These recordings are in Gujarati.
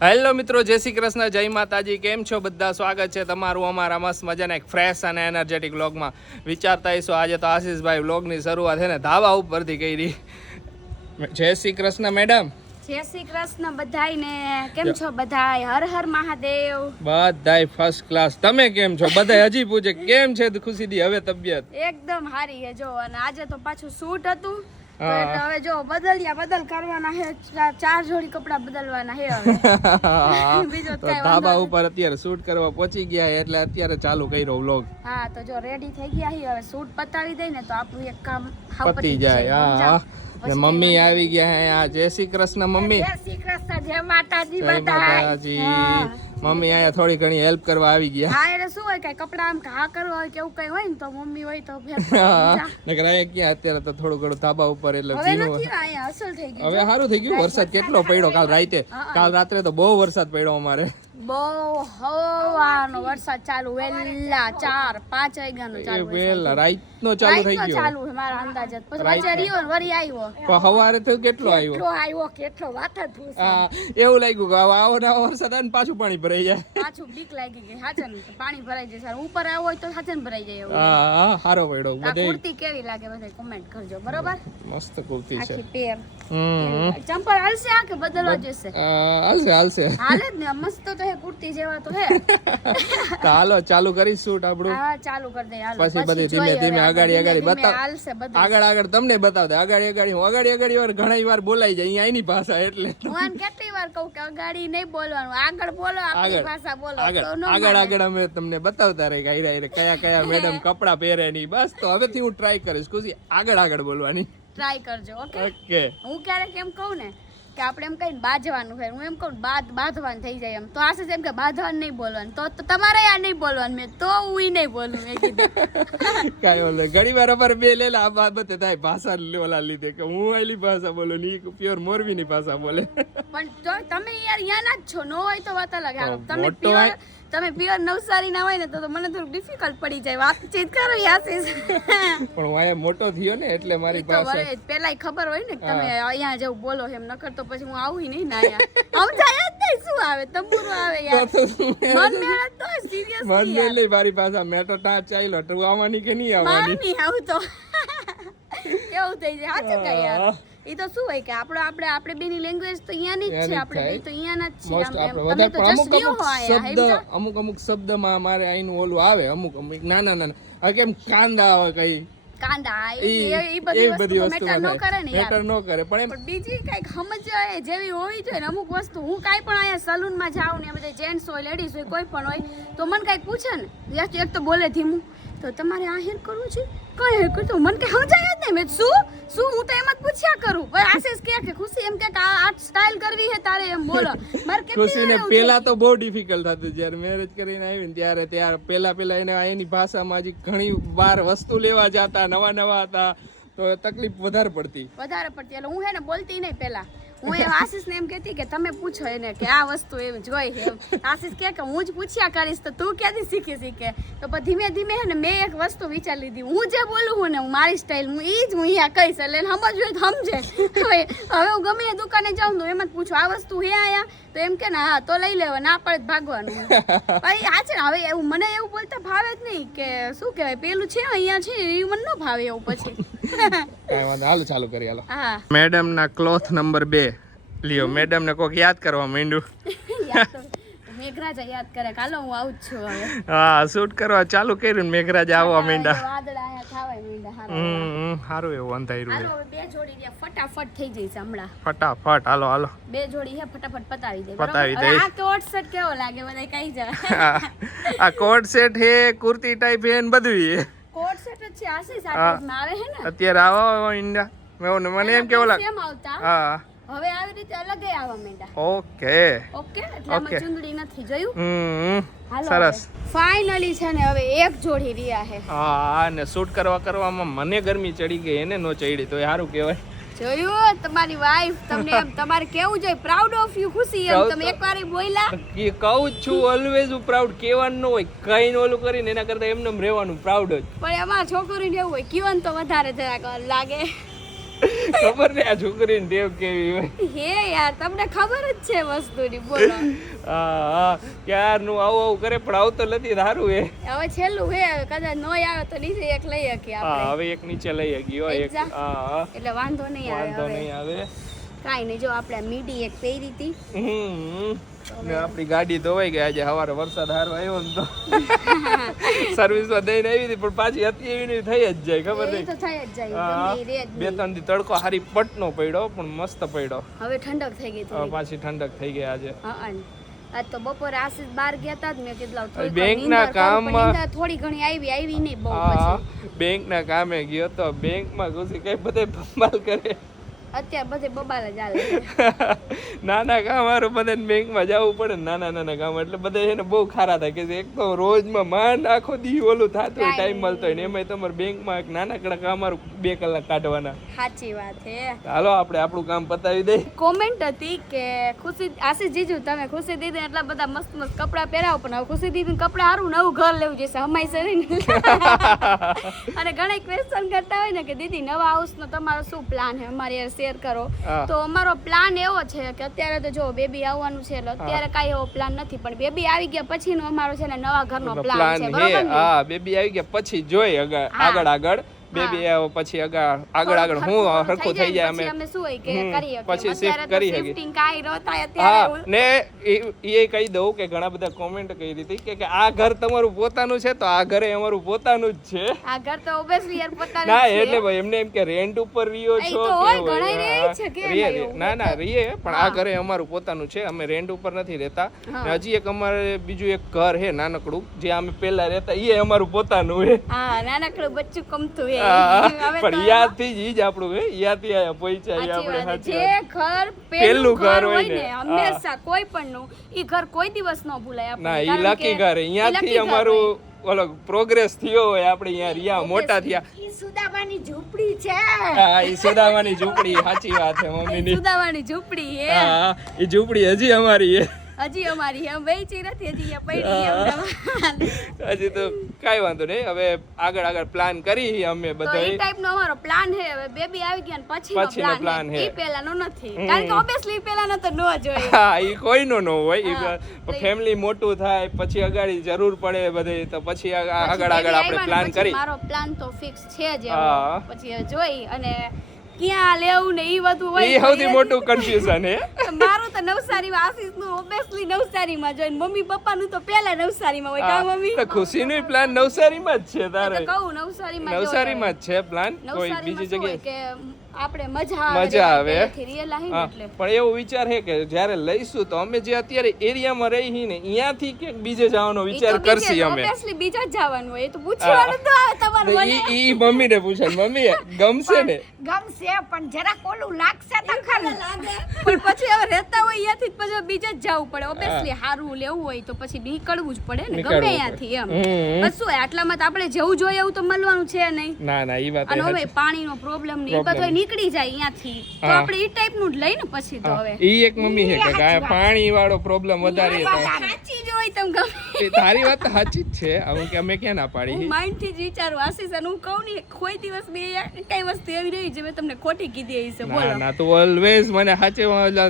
હેલો મિત્રો, જય શ્રી કૃષ્ણ, જય માતાજી. કેમ છો બધા? સ્વાગત છે તમારું અમારા મસ્ત મજાના એક ફ્રેશ અને એનર્જેટિક વ્લોગમાં. વિચારતા હશો આજે તો આશીષભાઈ વ્લોગની શરૂઆત છે ને ધાબા ઉપરથી કરી. જય શ્રી કૃષ્ણ મેડમ. જય શ્રી કૃષ્ણ બધાયને. કેમ છો બધાય? હર હર મહાદેવ. બધાય ફર્સ્ટ ક્લાસ. તમે કેમ છો? બધાય હજી પૂછે કેમ છે ખુશીદી હવે તબિયત? એકદમ સારી છે જો. અને આજે તો પાછું શૂટ હતું તો એટલે હવે જો બદલ કરવાના છે. 4 જોડી કપડા બદલવાના છે હવે. બીજો તો ધાબા ઉપર અત્યારે શૂટ કરવા પહોંચી ગયા એટલે અત્યારે ચાલુ કર્યો વ્લોગ. હા તો જો રેડી થઈ ગયા છે હવે. શૂટ પતાવી દઈ ને તો આપણું એક કામ પતી જાય. હા મમ્મી આવી ગયા હે. આ જય શ્રી કૃષ્ણ મમ્મી. જય શ્રી કૃષ્ણ, જય માતાજી જય બધાય. માતાજી. મમ્મી અહીંયા થોડી ઘણી હેલ્પ કરવા આવી ગયા. હા એટલે શું હોય કઈ કપડા આમ ઘા કરવા હોય કે એવું કઈ હોય ને તો મમ્મી હોય તો ફેર નકર અહીંયા ક્યાં અત્યારે તો થોડું ઘણું ધાબા ઉપર એટલે હવે ભીનું. નથી અહીંયા અસલ થઈ ગયું. હવે સારું થઈ ગયું. વરસાદ કેટલો પડ્યો કાલ રાતે. કાલ રાત્રે તો બહુ વરસાદ પડ્યો અમારે. બહુ હવાનો વરસાદ ચાલુ વહેલા 4-5 વાગ્યાનો ચાલુ વેલા રાતનો ચાલુ થઈ ગયો. ચાલુ છે મારા અંદાજે. પછી વચ્ચે રહ્યો ને વળી આવ્યો. પણ સવારે તો કેટલો આવ્યો. કેટલો વાત જ પૂછ. હા એવું લાગ્યું કે આવો ને આવો વરસાદ આવે ને પાછું પાણી ભરાઈ જાય. પાછું બીક લાગી ગઈ હાચન. પાણી ભરાઈ જાય સર. ઉપર આવ્યો હોય તો હાચન ભરાઈ જાય એવું. હા સારો પડ્યો. આ કુર્તી કેવી લાગે બધા કમેન્ટ કરજો બરોબર. મસ્ત કુર્તી છે. આખી પેર. ચંપલ હાલશે આ કે બદલવા જશે? હાલશે હાલે જ ને. મસ્ત તો હે કુર્તી જેવા તો હે. તો હાલો ચાલુ કરી શૂટ આપણું. હા ચાલુ કરી દે હાલો. પછી બધી ધીમે ધીમે આગળ બતાવ. હાલશે બધું. આગળ તમને બતાવ દે. આગળ વાર ઘણી વાર બોલાઈ જાય અહીંયા એની ભાષા એટલે. હું આને કેટલી વાર કહું કે અગાડી નહીં બોલવાનું, આગળ બોલો, આપણી ભાષા બોલો. તો નો આગળ અમે તમને બતાવતા રહી કયા મેડમ કપડા પહેરે ની. બસ તો હવેથી હું ટ્રાય કરીશ ખુશી આગળ બોલવાની. ટ્રાય કરજો. Okay okay. હું ક્યારેક એમ કહું ને કે આપણે એમ કહીને બાજવાનું છે, હું એમ કહું બાંધવાનું થઈ જાય એમ તો આશીષ એમ કે બાંધવાનું નહીં બોલવાનું. તો તમારે આ નહીં બોલવાનું. મેં તો હું નહીં બોલું. મેં કીધું કાંઈ ઓલે ઘણી વાર અમારે બે લેલા આ બાબતે થાય ભાષા ઓલા લીધે કે હું આલી ભાષા બોલું ની પ્યોર મોરબીની ભાષા બોલે. પણ તો તમે યાર યાના જ છો. નો હોય તો વાત અલગ. તમે પ્યોર નવસારી ના હોય ને તો મને થોડું ડિફિકલ્ટ પડી જાય વાતચીત કરો આશીષ. પણ હું અહીંયા મોટો થયો ને એટલે મારી પાસે પેલા ખબર હોય ને કે તમે અહીંયા જેવું બોલો એમ. નકર તો પછી હું આવું નહીં ને અહીંયા સમજાય જ નહીં. શું આવે તંબુરો આવે યાર. મન મેળા તો સિરિયસ મન મેલે મારી પાસે મેટો ટા ચાલ્યો તું આવવાની કે નહીં આવવાની? નહીં આવું તો કેવું થઈ જાય. સાચું કઈ યાર. એ તો શું હોય કે આપણે બેની લેંગ્વેજ તો અહીંયાની જ છે. આપણે બે તો અહીંયાના જ છીએ. અમુક શબ્દમાં મારે અહીંનું ઓલું આવે. અમુક નાના કેમ કાંદા આવે કઈ કાંદા એ બધી વસ્તુ મેટર ન કરે ને મેટર ન કરે. પણ બીજી કઈક સમજ જેવી હોવી જોઈએ ને. અમુક વસ્તુ હું કાંઈ પણ અહીંયા સલૂન માં જાઉં ને બધા જેન્ટ્સ હોય લેડીઝ હોય કોઈ પણ હોય તો મને કઈક પૂછે ને એક તો બોલે ધીમું તો તમારે આ હેર કરવું છે કઈ હેર કરતો મને કઈ સમજાય જ નહીં. મેં શું હું તો એમ જ પૂછ્યા કરું. પણ આશીષ કે ખુશી એમ કે આ સ્ટાઇલ કરવી છે તારે એમ બોલો. મારે ખુશીને પેલા તો બહુ ડિફિકલ્ટ હતું જ્યારે મેરેજ કરીને આવી ને ત્યારે પેલા એને એની ભાષામાં હજી ઘણી વાર વસ્તુ લેવા જતા નવા હતા તો તકલીફ વધારે પડતી. એટલે હું હે ને બોલતી નહીં પેલા. હું એમ આશીષ ને એમ કહેતી કે તમે પૂછો એને કે આ વસ્તુ એમ જોઈ એમ. આશીષ કે હું જ પૂછ્યા કરીશ તો તું ક્યાંથી શીખે તો પછી ધીમે હે ને મેં એક વસ્તુ વિચારી લીધી. હું જે બોલું હું ને હું મારી સ્ટાઇલ હું અહીંયા કહીશ એટલે સમજવું તો સમજે. હવે હું ગમે એ દુકાને જાઉં તો એમ જ પૂછું આ વસ્તુ હે આયા તો એમ કે હા તો લઈ લેવા ના પડે ભાગવાનું. ભાઈ આ છે ને હવે એવું મને એવું બોલતા ભાવે જ નહીં કે શું કહેવાય પેલું છે અહીંયા છે એ મને ન ભાવે એવું પછી. હાલો ચાલુ કરી હાલો. હા મેડમ ના ક્લોથ નંબર 2 લ્યો. મેડમ ને કોક યાદ કરવા માંડ્યું. મેઘરાજા યાદ કરે. હાલો હું આવું જ છું હવે. હા શૂટ કરવા ચાલુ કર્યું મેઘરાજા આવવા માંડ્યા. વાદળા આયા થાવાય માંડ્યા. સારું એવું અંધારું. હાલો બે જોડી રહ્યા ફટાફટ થઈ જઈશ હમણાં. ફટાફટ હાલો. બે જોડી હે ફટાફટ પતાવી દે. દઈશ. આ કોટ સેટ કેવો લાગે બધા કઈ જાય. આ કોટ સેટ હે કુર્તી ટાઈપ હે ને બધું હે. કોટ સેટ જ છે આશીષ આ ટાઈપમાં આવે હે ને અત્યારે આવો ઇન્ડિયા મને એમ કેવો લાગે. સેમ આવતા હા હવે આવી રીતે અલગ આવવા માંડ્યા. ઓકે એટલે આમાં ચુંદડી નથી જોયું. સરસ. ફાઇનલી છે ને હવે એક જોડી રહ્યા છે. હા ને શૂટ કરવામાં મને ગરમી ચડી ગઈ એને નો ચડી તો સારું કહેવાય. જોયું તમારી વાઈફ તમને એમ તમારે કેવું જોઈએ પ્રાઉડ ઓફ યુ ખુશી એમ તમે એકવાર બોલ્યા કે કહું છું ઓલવેઝ હું પ્રાઉડ કહેવાનું ન હોય કઈ ઓલું કરીને એના કરતા એમને રહેવાનું પ્રાઉડ જ. પણ એમાં છોકરીને એવું હોય કીવન તો વધારે જરાક લાગે. ખબર ને આ છોકરીની ટેવ કેવી હોય. હે યાર તમને ખબર જ છે વસ્તુની બોલો. હા ક્યારનું આવું કરે પણ આવતો નથી સારું એ. હવે છેલ્લું હે કદાચ નોય આવે તો નીચે એક લઈ શકીએ હા આપણે. હવે એક નીચે લઈ ગયો એક. એકજા? હા એટલે વાંધો નહીં આવે વાંધો હવે. નહીં આવે. કાંઈ નહીં જો આપણે મીડી એક પહેરી હતી. ને આપણી ગાડી ધોવાઈ ગઈ આજે સવારે વરસાદ હારો આવ્યો ને તો સર્વિસમાં દઈને આવી હતી પણ પાછી હતી એવી નહીં થઈ જ જાય ખબર એ નહીં. તો થઈ જ જાય હા, ગમે ઈ રે જ બે નહીં. 3 દી તડકો હારી પટનો પડ્યો પણ મસ્ત પડ્યો. હવે ઠંડક થઈ ગઈ હવે થોડી. પાછી ઠંડક થઈ ગઈ આજે. હા આજ તો બપોરે આશીષ બહાર ગયા હતા જ મેં કીધું લાવ થોડીક બેંકના વાર નીંદર કરું, પણ કામમાં- નીંદર થોડી ઘણી આવી નહીં બહુ હા પછી. બેંકના કામે ગયો તો બેંકમાં ઘૂસી કઈ બધે ભંબાલ કરે. અત્યારે બધે બબાલ જ હાલે. નાના કામ હારું બધાને બેંકમાં જવું પડે ને નાના કામ એટલે બધા એને બહુ ખારા થાય કે એક તો રોજમાં માંડ આખો દી ઓલું થતું હોય ટાઈમ મળતો હોય ને એમાંય તમારે બેંકમાં એક નાનકડા કામ હારું 2 કલાક કાઢવાના. સાચી વાત છે. હાલો આપણે આપણું કામ પતાવી દઈએ. કોમેન્ટ હતી કે ખુશી આશીષ જીજુ તમે ખુશી દીદી એટલા બધા મસ્ત મસ્ત કપડાં પહેરાવો પણ હવે ખુશી દીદી કપડાં સારું નવું ઘર લેવું જોઈશે હમાઈ શરીર. અને ઘણા ક્વેશ્ચન કરતા હોય ને કે દીદી નવા હાઉસનો તમારો શું પ્લાન છે અમારી યાર શેર કરો. હા. તો અમારો પ્લાન એવો છે કે અત્યારે તો જો બેબી આવવાનું છે એટલે અત્યારે કાંઈ એવો પ્લાન નથી પણ બેબી આવી ગયા પછીનો અમારો છે ને નવા ઘરનો પ્લાન છે પ્લાન બરોબર હે. ને? હા બેબી આવી ગયા પછી જોઈ આગળ બેબી આવે પછી આગળ હું હરખું થઈ જાય પછી અમે અમે શું હોય કે હમ, કરીએ પછી અત્યારે shift તો કરી શકીએ. shifting કાંઈ રોતાય હા અત્યારે ને એ કહી દઉં કે ઘણા બધા કોમેન્ટ કરી હતી કે આ ઘર તમારું પોતાનું છે તો આ ઘરે અમારું પોતાનું જ છે. આ ઘર તો ઓબ્વિયસલી યાર પોતાનું ના જ છે. એટલે ભાઈ એમને એમ કે રેન્ટ ઉપર રહ્યો એ છો તો કે હોય, હોય? ઘણાય રહે હા, છે, કેમ રીએ, નહીં રીએ. એવું? ના રીએ પણ આ હા. ઘરે અમારું પોતાનું છે અમે રેન્ટ ઉપર નથી રહેતા. હા. ને હજી એક અમારે બીજું એક ઘર છે નાનકડું જે અમે પહેલા રહેતા એ અમારું પોતાનું છે. હા નાનકડું બચ્ચું કમતું હે. હા, હવે પણ તો યાદથી જ ઈ જ આપણું હે યાદથી આયા પહોંચ્યા ઈ સાચી આપણે વાત છે. સાચી જે વાત. ઘર પહેલું પહેલું ઘર ઘર હોય હોય ને, ને હંમેશા કોઈ પણ નું ઈ ઘર કોઈ દિવસ ન ભૂલાય આપણે. ના ઈ કારણ લકી કે ઘર ઈ અહીંયાથી lucky ઘર અમારું ઓલો પ્રોગ્રેસ થયો હોય આપણે અહીંયા રહ્યા મોટા થયા. ઈ સુદામાની ઝૂંપડી છે. હા ઈ સુદામાની ઝૂંપડી સાચી વાત છે ઈ મમ્મીની. સુદામાની ઝૂંપડી હે. હા ઈ ઝૂંપડી હજી અમારી છે. હજી અમારી એમ વેચી નથી હજી અહીંયા પડી છે અમદાવાદ. હજી તો કાંઈ વાંધો નહીં હવે આગળ પ્લાન કરી અમે તો બધા ઈ ટાઈપનો અમારો પ્લાન છે. હવે બેબી આવી ગયા ને પછીનો પછીનો plan પ્લાન છે. છે. ઈ પહેલાનો નથી. કારણ કે ઓબ્વિયસલી પહેલાનો તો નો જ હોય. હા ઈ કોઈનો ન હોય હા, ઈ ફેમિલી મોટું થાય પછી અગાડી જરૂર પડે બધે તો પછી આગળ આપણે પ્લાન કરી. મારો પ્લાન તો ફિક્સ છે જ એવો. હા. પછી હવે જોઈ અને ક્યાં લેવું ને ઈ બધું હોય ઈ તો સૌથી એ- મોટું કન્ફ્યુઝન હે. તો મારું તો નવસારીમાં આશીષનું ઓબ્વિયસલી નવસારીમાં જોઈને મમ્મી પપ્પાનું તો પહેલા નવસારીમાં હોય કા મમ્મી તો ખુશીનો પ્લાન નવસારીમાં જ છે તો તારે. કહું નવસારીમાં નવસારીમાં જ છે પ્લાન કોઈ નવસારીમાં બીજી શું હોય જગ્યાએ કે આપણે મજા મજા આવે. રિયલ આહી ને હા, એટલે પણ એવો વિચાર છે કે જ્યારે લઈશું તો અમે જે અત્યારે એરિયામાં રહી ને અહીંયાથી ક્યાંક બીજે જવાનો વિચાર કરશી અમે. ઓબ્વિયસલી બીજા જ જવાનું હોય એ તો પૂછવાનું તો આવે તમારે તો મને ઈ મમ્મીને પૂછે મમ્મી ગમશે ને ગમશે પણ જરાક ઓલું લાગશે તો ખરું. પણ પછી હવે રહેતા હોય અહીંયાથી જ પછી બીજે જ જવું પડે ઓબ્વિયસલી સારું લેવું હોય તો પછી નીકળવું જ પડે ને નીકળવું ગમે પડે. અહીંયાથી એમ હમ. બસ શું હોય, આટલામાં તો આપણે જેવું જોઈએ એવું તો મળવાનું છે નહીં. ના ના ઈ વાત અને હવે સાચી. પાણીનો પ્રોબ્લેમ ને એ Problem. બધો નીકળી જાય અહીંયાથી તો હા. આપણે ઈ ટાઈપનું જ લઈને પછી તો હવે ઈ એક મમ્મી છે કે આ પાણી વાળો પ્રોબ્લેમ વધારે હતો. સાચી જ હોય તમ ગમે એ તારી વાત તો સાચી જ છે હવે કે અમે ક્યાં ના હું પાડી. માઇન્ડ થી જ વિચારું આશીષ અને હું કહું ને કોઈ દિવસ બે કઈ વસ્તુ એવી રહી જે મેં તમને ખોટી કીધી હશે ના બોલો ના તું ઓલવેઝ મને સાચે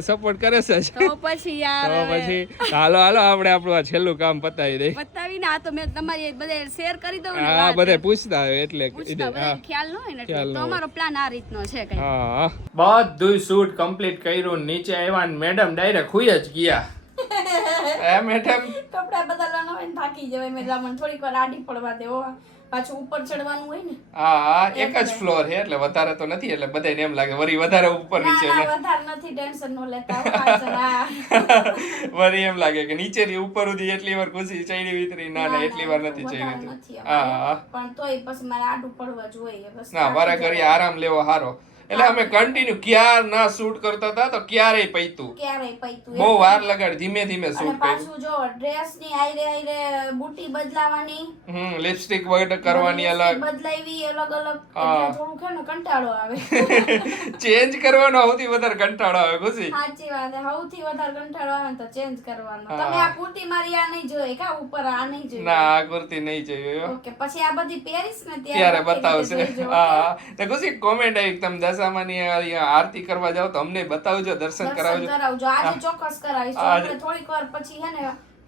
સપોર્ટ કરે છે જ. તો પછી યાર તો હવે પછી હાલો આપણે આપણું આ છેલ્લું કામ પતાવી દઈ. બતાવીને આ તો મેં તમારી બધે શેર કરી દઉં ને હા વાત. બધા પૂછતા હોય એટલે પૂછતા બધાને ખ્યાલ ન હોય ને એટલે ખ્યાલ ન તો હોય. અમારો પ્લાન આ રીતનો છે કઈ હા બધું શૂટ કમ્પ્લીટ કર્યું નીચે આવ્યા ને મેડમ ડાયરેક્ટ ખુઈ જ ગયા. મેડમ કપડા બદલવાના હોય ને થાકી જવાય મેં મને થોડીક વાર આડી પડવા દેવો પાછું ઉપર ચડવાનું હોય ને હા એક જ ફ્લોર છે એટલે વધારે તો નથી એટલે બધાને એમ લાગે વરી વધારે ઉપર નીચે ના વધારે નથી ટેન્શન નો લેતા હો, પાછળ આ. વરી એમ લાગે કે નીચે થી ઉપર સુધી એટલી વાર ખુશી ચડી વિતરી ના ના એટલી વાર નથી વધારે ચડી નથી હા પણ તોય પછી મારે આડું પડવા જોઈએ બસ ના વારે ઘડી આરામ લેવો હારો એટલે અમે કન્ટિન્યુ ક્યાર ના શૂટ કરતા હતા તો ક્યારેય પૈતું ક્યારેય પૈતું બહુ વાર લગાડ ધીમે ધીમે અને શૂટ કર્યું. પાછું જો ડ્રેસ ની આઈરે બુટી બદલાવાની લિપસ્ટિક વગર કરવાની અલગ બદલાવી અલગ અલગ હા. એટલે થોડું છે ને કંટાળો આવે ચેન્જ કરવાનો સૌથી વધારે કંટાળો આવે ખુશી. સાચી વાત છે સૌથી વધારે કંટાળો આવે ને તો ચેન્જ કરવાનો હા. તમે આ કુર્તી મારી આ નહીં જોઈ કા ઉપર આ નહીં જોઈ ના આ કુર્તી નહીં જોયો ઓકે પછી આ બધી પહેરીશ ને ત્યારે વખતે બતાવશે જોઈજો, હા ને ખુશી કોમેન્ટ આવી કે તમે 10 દશામાં ની અહીંયા આરતી કરવા જાવ તો અમને બતાવજો, દર્શન કરાવજો. કરાવજો. આજે ચોક્કસ કરાવીશ. આજે. આપણે થોડીક વાર પછી હે ને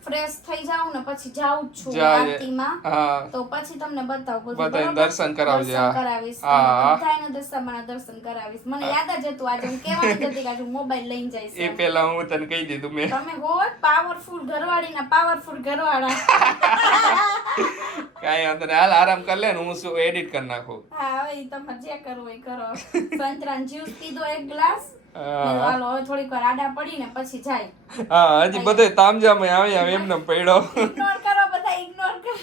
ફ્રેશ થઈ જાઉં ને પછી જાઉં જ છું જાય. આરતીમાં. હા તો પછી તમને બતાવું બધું, બધાને બરાબર? દર્શન કરાવજે. દર્શન હા. કરાવીશ. હા. બધાયને દશામાના દર્શન કરાવીશ. મને યાદ જ હતું આજે હું કહેવાની જ હતી કે આજે હું મોબાઈલ લઈને જઈશ એ એમ. પેલા હું તને કહી દીધું મેં. તમે હોત પાવરફુલ ઘરવાળીના પાવરફુલ ઘરવાળા. કાંઈ વાંધો નહીં, હાલ આરામ કર લે ને હું શું એડિટ કરી નાખું. હા હવે ઈ તમારે જે કરવું એ કરો. સંતરાન જ્યુસ પીધો એક ગ્લાસ. હા. હાલો હવે થોડીક વાર આડા પડીને પછી જાય. હા હજી બધે તામજામાં આવી એમને પડ્યો. ઇગ્નોર કરો બધા, ઇગ્નોર કરો.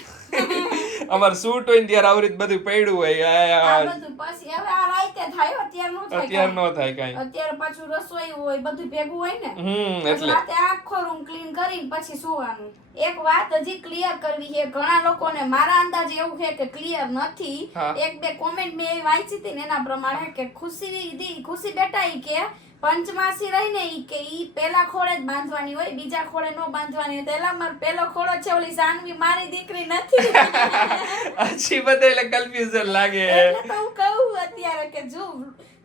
અમાર શૂટ હોય ને ત્યારે આવી રીતે બધું પડ્યું હોય. આ બધું પછી હવે આ રાતે થાય, અત્યારે નો થાય અત્યારે કાંઈ. ન થાય કાંઈ. અત્યારે પાછું રસોઈ હોય બધું ભેગું હોય ને. એટલે પછી રાતે આખો રૂમ ક્લીન કરીને પછી સુવાનું. એક વાત હજી ક્લિયર કરવી છે. ઘણા લોકોને મારા અંદાજે એવું છે કે ક્લિયર નથી. હા. એક બે કોમેન્ટ મેં એવી વાંચી હતી ને એના પ્રમાણે કે ખુશી બેટા ઈ કે પંચમાસી રહીને ઈ કે ઈ પેલા ખોળે જ બાંધવાની હોય, બીજા ખોળે નો બાંધવાની હોય. તો એલા મારો પેલો ખોળો છે, ઓલી સાનવી મારી દીકરી નથી. હજી બધા એટલે કન્ફ્યુઝન લાગે. એટલે તો હું કહું અત્યારે કે જો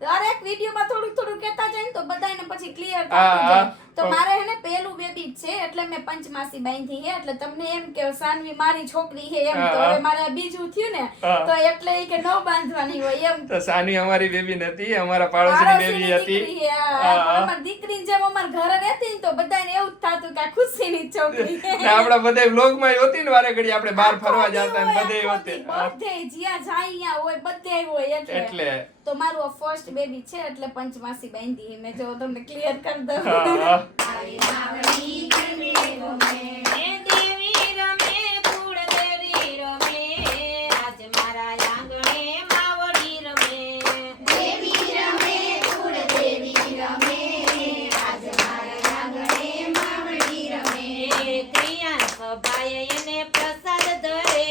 દરેક વિડીયોમાં થોડું થોડું કહેતા જાય ને તો બધાને પછી ક્લિયર થતું હા, જાય. હા. તો મારે હે ને પેલું બેબી જ છે એટલે મેં પંચમાસી બાંધી છે. એટલે તમને એમ કે સાનવી મારી છોકરી છે એમ. તો હા. હવે મારે આ બીજું થયું ને હા. તો એટલે ઈ કે નો બાંધવાની હોય એમ. તો સાનવી અમારી બેબી નથી, અમારા પાડોશીની બેબી પાડોશીની હતી. દીકરી છે. હા. અમારી દીકરીની જેમ અમારા ઘરે રહેતી ને તો બધાને એવું જ થતું કે આ ખુશીની જ છોકરી છે. ને આપડા બધા વ્લોગમાં હોતી ને વારે ઘડી આપણે બહાર ફરવા જતા ને બધે બધે હોતે. જ્યાં જાય ત્યાં હોય, બધે હોય એટલે તો મારું આ ફર્સ્ટ બેબી છે એટલે પંચમાસી બાંધી મેં. જો તમને ક્લિયર કરી દઉં. હા. પ્રસાદ ધરે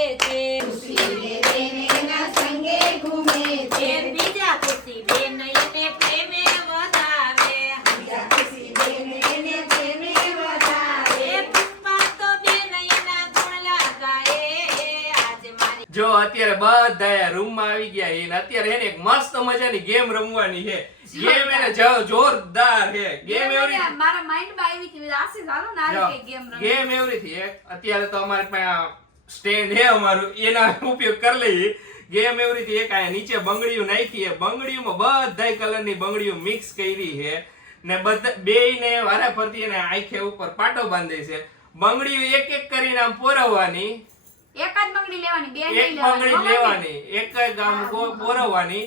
છે બીજા ખુશી બેન એને પ્રેમે વધારે પુષ્પા તો બેન એના ગુણ લગાએ આજે મારી જો અત્યારે બધા રૂમમાં આવી ગયા છે ને અત્યારે એને એક મસ્ત મજાની ગેમ રમવાની છે. ગેમ એને જોરદાર છે. ગેમ એવી મારા માઇન્ડમાં આવી હતી આશીષ હાલો ને આ રીતે ગેમ રમો. ગેમ એવી થી અત્યારે તો અમારે પાસે સ્ટેન્ડ છે અમારું, એના ઉપયોગ કરી લઈએ. ગેમ એવી થી એક આ નીચે બંગડીઓ નાખી છે. બંગડીઓમાં બધાય કલરની બંગડીઓ મિક્સ કરી છે ને બધા બેયને વારા ફરતી એને આંખે ઉપર પાટો બાંધે છે. બંગડીઓ એક એક કરીને આમ પોરવવાની. એક જ બંગડી લેવાની, બે એક નહીં બંગડી લેવાની. લેવાની, એક જ ગામ પોરવવાની.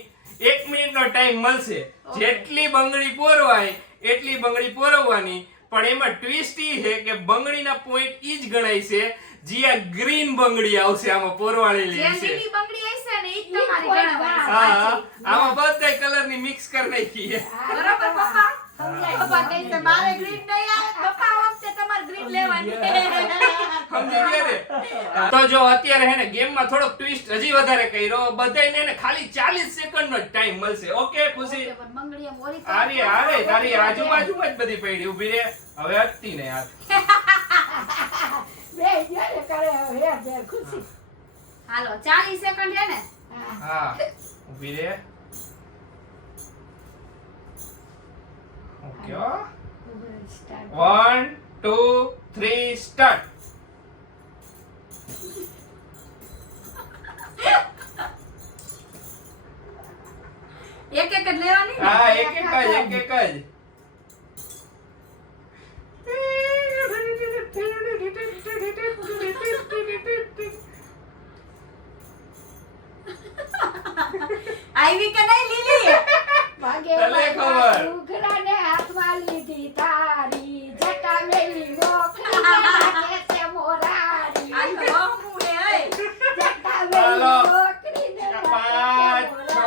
1 મિનિટનો ટાઈમ મળશે. જેટલી બંગડી પોરવાય એટલી બંગડી પોરવવાની. પણ એમાં ટ્વિસ્ટ ઈ છે કે બંગડીના પોઈન્ટ ઈ જ ગણાય છે જે આ ગ્રીન બંગડી આવશે આમાં પોરવાળેલી જે છે. લીલી બંગડી હશે ને ઈ જ તમારી ગણવાની. હા આમાં બધા કલરની મિક્સ કરી નાખી છે. બરાબર પપ્પા? પપ્પા કહે છે મારે ગ્રીન નહીં આવે. પપ્પા આ વખતે તમારે ગ્રીન લેવાની. સમજી ગયા ને? તો જો અત્યારે હે ને ગેમમાં થોડોક ટ્વિસ્ટ હજી વધારે કર્યો. બધાયને હે ને ખાલી 40 સેકન્ડનો ટાઈમ મળશે. ઓકે ખુશી? ઓકે, પણ બંગડી એમ ઓરી તો આરી હારે તારી આજુબાજુમાં જ બધી પડી ઊભી રે. હવે અટતી ને યાર. હાલો 40 સેકન્ડ છે ને. હા ઊભી રે. Okay 1 2 3 start. એક એક જ લેવાની ને? હા એક જ. આવી કે નહીં લીલી? તને ખબર. ઉઘરાને હાથમાં લીધી તારી જટા મેલી મોખરી લાગે છે મોરારી આ તો બહુ હે ઓય. જટા હાલો. મેલી મોખરી ને 5 6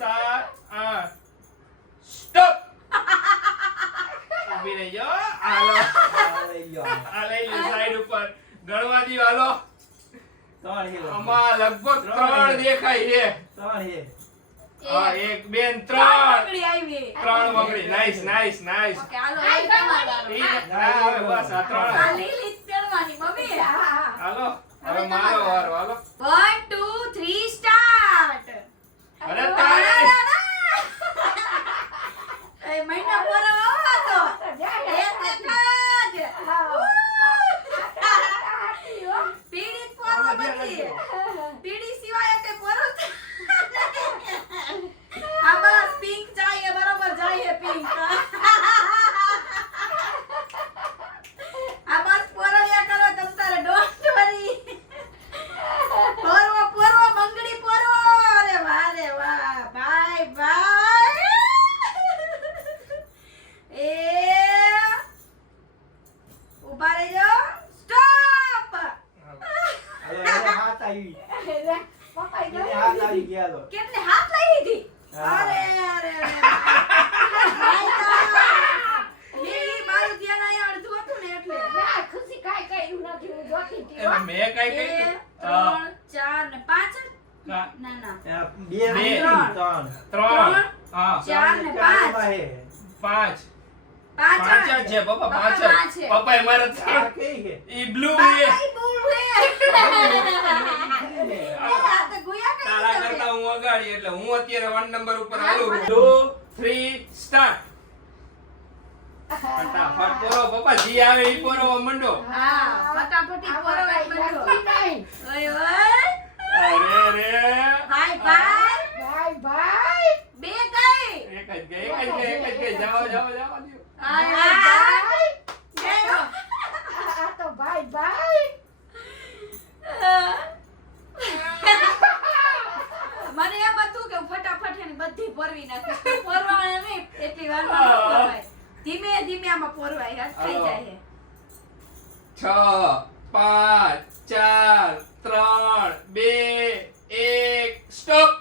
7 8 સ્ટોપ. ઊભી રહેજો. હાલો આ લઈ લો સાઈડ ઉપર ગણવા દો. હાલો આમાં લગભગ 3 દેખાય છે. હા 1 2 3 બંગડી આવી. 3 બંગડી. નાઈસ. ઓકે હાલો એ તમારું. હવે બસ આ 3. આ લીલી જ પહેરવાની મમ્મી. હાલો હવે મારો વારો. હાલો 1 2 3 સ્ટાર્ટ. અરે તારે ઊભા રહેજો સ્ટોપ હાલો, એને હાથ આવી. પપ્પા એને હાથ આવી ગયા હાલો. કેટલે હાથ લઈ લીધી હા. અરે ઈ મારું ધ્યાન અહીંયા અડધું હતું ને એટલે ખુશી કાઈ કર્યું નથી હું જોતી હતી એટલે મેં કઈ બે, કહ્યું? ત્રણ, ચાર ને પાંચ જ? હા, ના ના આ બે બે, નહીં, ત્રણ. ત્રણ, હા, ચાર ને પાંચ. ચારમાં હે. પાંચ. પાંચ પાંચ જ છે પપ્પા, પપ્પા પાંચ પાંચ જ. છે. પપ્પાએ મારા આ ત્રણ. કઈ હે? ઈ blue બાય એ. બોલ હે આ તો ગુયા કઈ તારા તમે? કરતા હું અગાડી એટલે હું અત્યારે 1 નંબર ઉપર હાલું 2 3 સ્ટાર્ટ. ફટાફટ પોરો પપ્પા જી આવે ઈ પોરો મંડો. હા ફટાફટી પોરો નથી નહીં ઓય ઓય અરે રે. ભાઈ ભાઈ ભાઈ ભાઈ બે કઈ એક જ ગઈ જાઓ જાઓ જાઓ દ્યો. આય ભાઈ ગયો આ તો ભાઈ ભાઈ મને એમ હતું કે હું ફટાફટ એની બધી પોરવી નાખીશ પોરવાને નહીં એટલી વારમાં ન પોરવાય ધીમે ધીમે આમાં પોરવાય થઈ જાય છે 6 5 4 3 2 1 સ્ટોપ.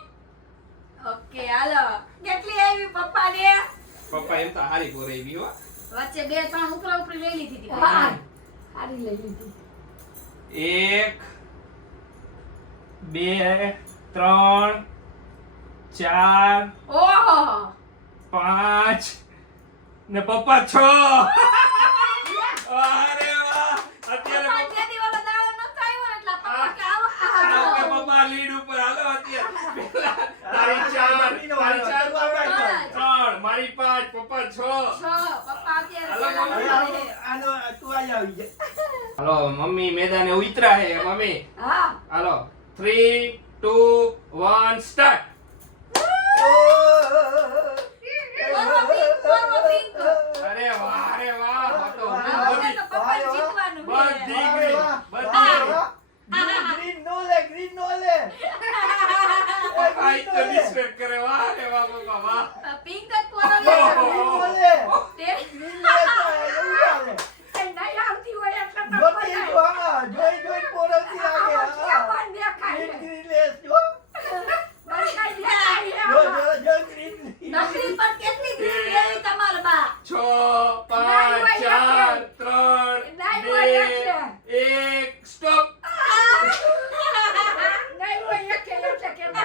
ઓકે હાલો કેટલી આવી પપ્પાને પપ્પા એમ તો હારી પોરાઈ ગઈ હો. વચ્ચે બે ત્રણ ઉપરા ઉપરી લઈ લીધી હતી હા હારી લઈ લીધી 1 2 3 4 ઓહો 5 ને પપ્પા 6. અરે વાહ અત્યારે પપ્પા જેદી વાળો દાડો નતો આવ્યો એટલે પપ્પા કે આવો આપણે પપ્પા લીડ ઉપર હાલો અત્યારે પેલા તારી 4 3 મારી 5 પપ્પા 6. પપ્પા અત્યારે હાલો, પેલા મમ્મી. નંબરે છે. આનો તું આઈ આવી જા. હાલો મમ્મી મેદાને ઉતરા હે મમ્મી. હા હાલો 3 2 1 સ્ટાર્ટ. પોરવો પિંક અરે વાહ આ તો હવે તો પપ્પા બધી જીતવાનું બધી છે green, બધી ગ્રીન નો લે, ગ્રીન નો લે. પપ્પા ઈ તો respect કરે વાહ રે વાહ પપ્પા વાહ. પિંક જ પોરવ્યો ગ્રીન નો લે. તે ગ્રીન લે તો એવું આવે. કઈ નહીં આવતી હોય એટલે તો જોતી બધાય. જો, હા, જોઈ પોરવતી લાગે. આમાં હા. ક્યાં પણ દેખાય ગ્રીન, છે? ગ્રીન લે જો. બધાય દેખાય છે જો, આમાં. જો, ગ્રીન લે. નકરી પર કેટલી ગ્રીન લેવી તમારે બા 6 5 4 3 2 1 સ્ટોપ. નહીં હોય એકે એટલે કે ના.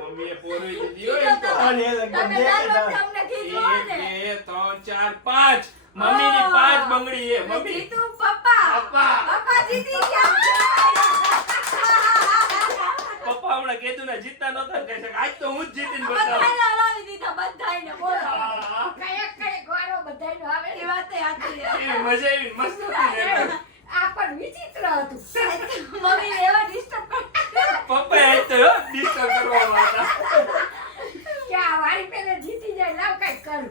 મમ્મીએ પોરવી દીધી હોય એમ તો. અરે, તમે બે દર કદાચ. વખતે અમને કીધું હોય 1 ને 2 3 4 5 મમ્મીની 5 બંગડી હે મમ્મી. જીતું પપ્પા પપ્પા. પપ્પા જીતી ગયા પપ્પા હમણાં કીધું ને જીતતા નહોતા કહે છે કે આજ તો હું જ જીતીને બતાવું. બધાને હરાવી દીધા બધાને બોલો આ, કયેક વારો બધાયનો આવે એ ને. વાત સાચી છે એવી મજા આવી મસ્ત હતી ને. આ પણ વિચિત્ર હતું મમ્મી એવા ડિસ્ટર્બ કરે પપ્પાએ આજ તો ડિસ્ટર્બ કરવા હતા. કે આ વારી પેલે જીતી જાય લાવ કઈક કરું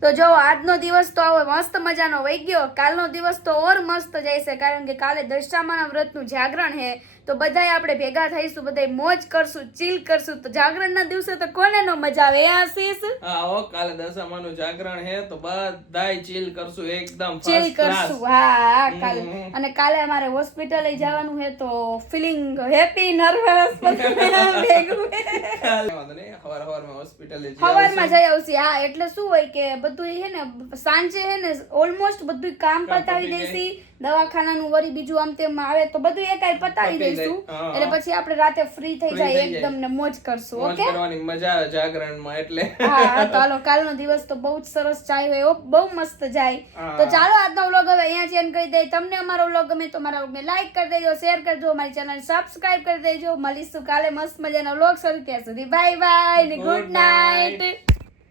તો જો આજનો દિવસ તો આવો મસ્ત મજાનો વહી ગયો કાલનો દિવસ તો ઓર મસ્ત જશે કારણ કે કાલે દશામાના વ્રતનું જાગરણ છે તો બધાય આપણે ભેગા થઈશું બધાય મોજ કરશું ચીલ કરશું તો જાગરણના દિવસે તો કોને નો મજા આવે એ આશીષ હા હો કાલે દશામાનું જાગરણ હે તો બધાય ચીલ કરશું એકદમ ચીલ first class. કરશું હા કાલે હમ. અને કાલે અમારે હોસ્પિટલે જવાનું છે તો ફીલિંગ હેપી નર્વસ ભેગું વાંધો નહીં, હવાર-હવારમાં hospital એ જઈ સવારમાં આવશું. જઈ આવશે હા એટલે શું હોય કે બધું હે ને સાંજે હે ને ઓલમોસ્ટ બધું કામ કામ પતાવી પતી જાય. દઈશી દવાખાનાનું વળી બીજું આમ તેમ આવે તો બધું એકાઈ પતાવી પતી જાય. દઈશું હા. એટલે પછી આપણે રાતે ફ્રી થઈ Free જાય થઈ જાય. એકદમ ને મોજ કરશું મોજ ઓકે કરવાની મજા આવે જાગરણમાં એટલે હા તો હાલો કાલનો દિવસ તો બહુ જ સરસ જાય એવો બહુ મસ્ત જાય હા. તો ચાલો આજનો વ્લોગ હવે અહીંયા જ end કરી દઈએ તમને અમારો વ્લોગ ગમે તો મારા વ્લોગને લાઈક કરી દેજો શેર કરજો અમારી ચેનલ સબસ્ક્રાઇબ કરી દેજો મળીશું કાલે મસ્ત મજાનો વ્લોગ શરૂ ત્યાં સુધી બાય બાય ને ગુડ નાઇટ